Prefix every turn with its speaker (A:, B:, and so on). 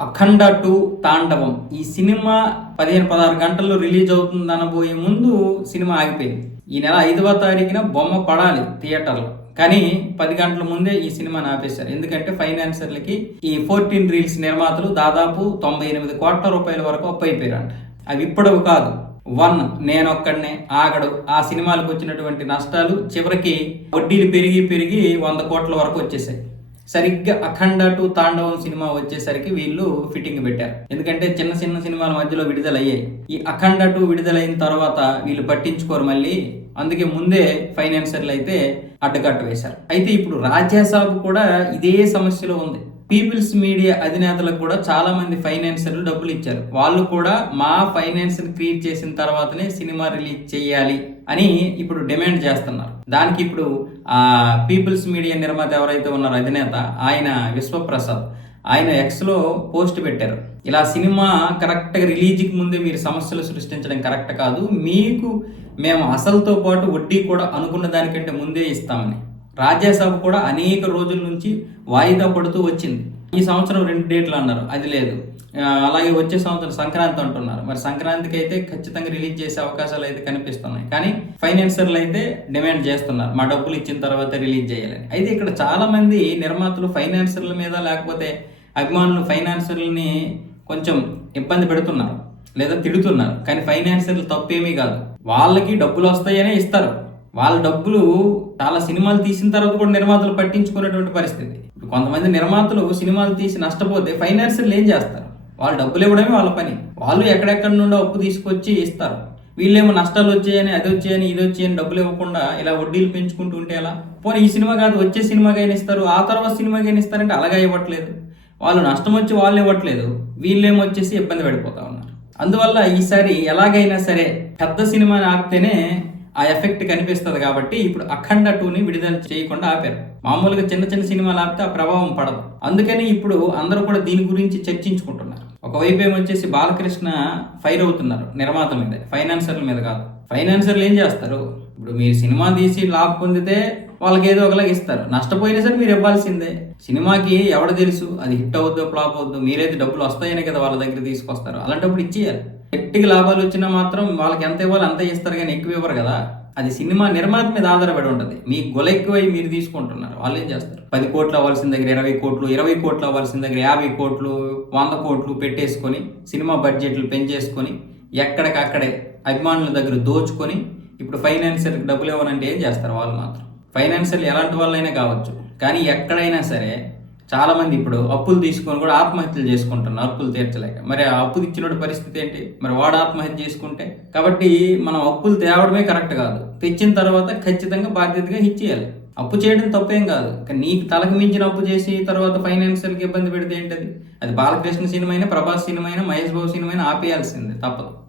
A: అఖండ two తాండవం. ఈ cinema పదిహేను పదహారు గంటల్లో రిలీజ్ అవుతుంది అనబోయే ముందు సినిమా ఆగిపోయింది. ఈ నెల ఐదవ తారీఖున బొమ్మ పడాలి థియేటర్లో. కానీ పది గంటల ముందే ఈ సినిమాని ఆపేశారు. ఎందుకంటే ఫైనాన్సర్లకి ఈ ఫోర్టీన్ రీల్స్ నిర్మాతలు దాదాపు తొంభై ఎనిమిది కోట్ల రూపాయల వరకు అప్పైపోయారంట. అవి ఇప్పుడు కాదు. వన్ నేనొక్కడనే ఆగడు. ఆ సినిమాలకు వచ్చినటువంటి నష్టాలు చివరికి వడ్డీలు పెరిగి పెరిగి వంద కోట్ల వరకు వచ్చేసాయి సరిగ్గా అఖండ టు తాండవం సినిమా వచ్చేసరికి వీళ్ళు ఫిట్టింగ్ పెట్టారు. ఎందుకంటే చిన్న చిన్న సినిమాల మధ్యలో విడుదలయ్యాయి. ఈ అఖండ టు విడుదలైన తర్వాత వీళ్ళు పట్టించుకోరు మళ్ళీ. అందుకే ముందే ఫైనాన్సర్లు అయితే అడ్డకట్ట వేశారు. అయితే ఇప్పుడు రాజ్యసభ కూడా ఇదే సమస్యలో ఉంది. పీపుల్స్ మీడియా అధినేతలకు కూడా చాలా మంది ఫైనాన్సర్లు డబ్బులు ఇచ్చారు. వాళ్ళు కూడా మా ఫైనాన్స్ క్రియేట్ చేసిన తర్వాతనే సినిమా రిలీజ్ చేయాలి అని ఇప్పుడు డిమాండ్ చేస్తున్నారు. దానికి ఇప్పుడు ఆ పీపుల్స్ మీడియా నిర్మాత ఎవరైతే ఉన్నారో అధినేత ఆయన విశ్వప్రసాద్. ఆయన ఎక్స్లో పోస్ట్ పెట్టారు. ఇలా సినిమా కరెక్ట్గా రిలీజ్కి ముందే మీరు సమస్యలు సృష్టించడం కరెక్ట్ కాదు. మీకు మేము అసలుతో పాటు వడ్డీ కూడా అనుకున్న దానికంటే ముందే ఇస్తామని. రాజ్యసభ కూడా అనేక రోజుల నుంచి వాయిదా పడుతూ వచ్చింది. ఈ సంవత్సరం రెండు డేట్లు అన్నారు అది లేదు. అలాగే వచ్చే సంవత్సరం సంక్రాంతి అంటున్నారు. మరి సంక్రాంతికి అయితే ఖచ్చితంగా రిలీజ్ చేసే అవకాశాలు అయితే కనిపిస్తున్నాయి. కానీ ఫైనాన్సర్లు అయితే డిమాండ్ చేస్తున్నారు. మా డబ్బులు ఇచ్చిన తర్వాత రిలీజ్ చేయాలని. అయితే ఇక్కడ చాలా మంది నిర్మాతలు ఫైనాన్సర్ల మీద లేకపోతే అభిమానులు ఫైనాన్సర్లని కొంచెం ఇబ్బంది పెడుతున్నారు లేదా తిడుతున్నారు. కానీ ఫైనాన్సర్లు తప్పేమీ కాదు. వాళ్ళకి డబ్బులు వస్తాయనే ఇస్తారు. వాళ్ళ డబ్బులు చాలా సినిమాలు తీసిన తర్వాత కూడా నిర్మాతలు పట్టించుకునేటువంటి పరిస్థితి. ఇప్పుడు కొంతమంది నిర్మాతలు సినిమాలు తీసి నష్టపోతే ఫైనాన్షియల్ ఏం చేస్తారు? వాళ్ళు డబ్బులు ఇవ్వడమే వాళ్ళ పని. వాళ్ళు ఎక్కడెక్కడి నుండో అప్పు తీసుకొచ్చి ఇస్తారు. వీళ్ళేమో నష్టాలు వచ్చాయని అది వచ్చాయని ఇది వచ్చాయని డబ్బులు ఇవ్వకుండా ఇలా వడ్డీలు పెంచుకుంటూ ఉంటే ఎలా? పోనీ ఈ సినిమా కాదు వచ్చే సినిమాకైనా ఇస్తారు ఆ తర్వాత సినిమాకైనా ఇస్తారంటే అలాగా ఇవ్వట్లేదు. వాళ్ళు నష్టం వచ్చి వాళ్ళు ఇవ్వట్లేదు వీళ్ళేమో వచ్చేసి ఇబ్బంది పడిపోతా ఉన్నారు. అందువల్ల ఈసారి ఎలాగైనా సరే పెద్ద సినిమాని ఆపితేనే ఆ ఎఫెక్ట్ కనిపిస్తుంది కాబట్టి ఇప్పుడు అఖండ టూని విడుదల చేయకుండా ఆపారు. మామూలుగా చిన్న చిన్న సినిమాలు ఆపితే ఆ ప్రభావం పడదు. అందుకని ఇప్పుడు అందరూ కూడా దీని గురించి చర్చించుకుంటున్నారు. ఒకవైపు ఏమొచ్చేసి బాలకృష్ణ ఫైర్ అవుతున్నారు నిర్మాత మీద ఫైనాన్సర్ల మీద కాదు. ఫైనాన్సర్లు ఏం చేస్తారు? ఇప్పుడు మీరు సినిమా తీసి లాభ పొందితే వాళ్ళకి ఏదో ఒకలాగా ఇస్తారు. నష్టపోయినా సరే మీరు ఇవ్వాల్సిందే. సినిమాకి ఎవడ తెలుసు? అది హిట్ అవుద్దో ఫ్లాప్ అవుద్దో? మీరైతే డబ్బులు వస్తాయనే కదా వాళ్ళ దగ్గర తీసుకొస్తారు. అలాంటప్పుడు ఇచ్చేయాలి. గట్టిగా లాభాలు వచ్చినా మాత్రం వాళ్ళకి ఎంత ఇవ్వాలి అంత ఇస్తారు కానీ ఎక్కువ ఇవ్వరు కదా. అది సినిమా నిర్మాత మీద ఆధారపడి ఉంటుంది. మీ గొల ఎక్కువై మీరు తీసుకుంటున్నారు వాళ్ళు ఏం చేస్తారు? పది కోట్లు అవ్వాల్సిన దగ్గర ఇరవై కోట్లు ఇరవై కోట్లు అవ్వాల్సిన దగ్గర యాభై కోట్లు వంద కోట్లు పెట్టేసుకొని సినిమా బడ్జెట్లు పెంచేసుకొని ఎక్కడికక్కడే అభిమానుల దగ్గర దోచుకొని ఇప్పుడు ఫైనాన్షియల్కి డబ్బులు ఇవ్వనంటే ఏం చేస్తారు వాళ్ళు మాత్రం? ఫైనాన్షియల్ ఎలాంటి వాళ్ళైనా కావచ్చు. కానీ ఎక్కడైనా సరే చాలా మంది ఇప్పుడు అప్పులు తీసుకొని కూడా ఆత్మహత్యలు చేసుకుంటున్నారు అప్పులు తీర్చలేక. మరి ఆ అప్పు ఇచ్చిన పరిస్థితి ఏంటి? మరి వాడు ఆత్మహత్య చేసుకుంటే? కాబట్టి మనం అప్పులు తేవడమే కరెక్ట్ కాదు. తెచ్చిన తర్వాత ఖచ్చితంగా బాధ్యతగా ఇచ్చేయాలి. అప్పు చేయడం తప్పేం కాదు. కానీ నీకు తలకు మించిన అప్పు చేసి తర్వాత ఫైనాన్షియల్కి ఇబ్బంది పెడితే ఏంటది? అది బాలకృష్ణ సినిమా అయినా ప్రభాస్ సినిమా అయినా మహేష్ బాబు సినిమా అయినా ఆపేయాల్సిందే తప్పదు.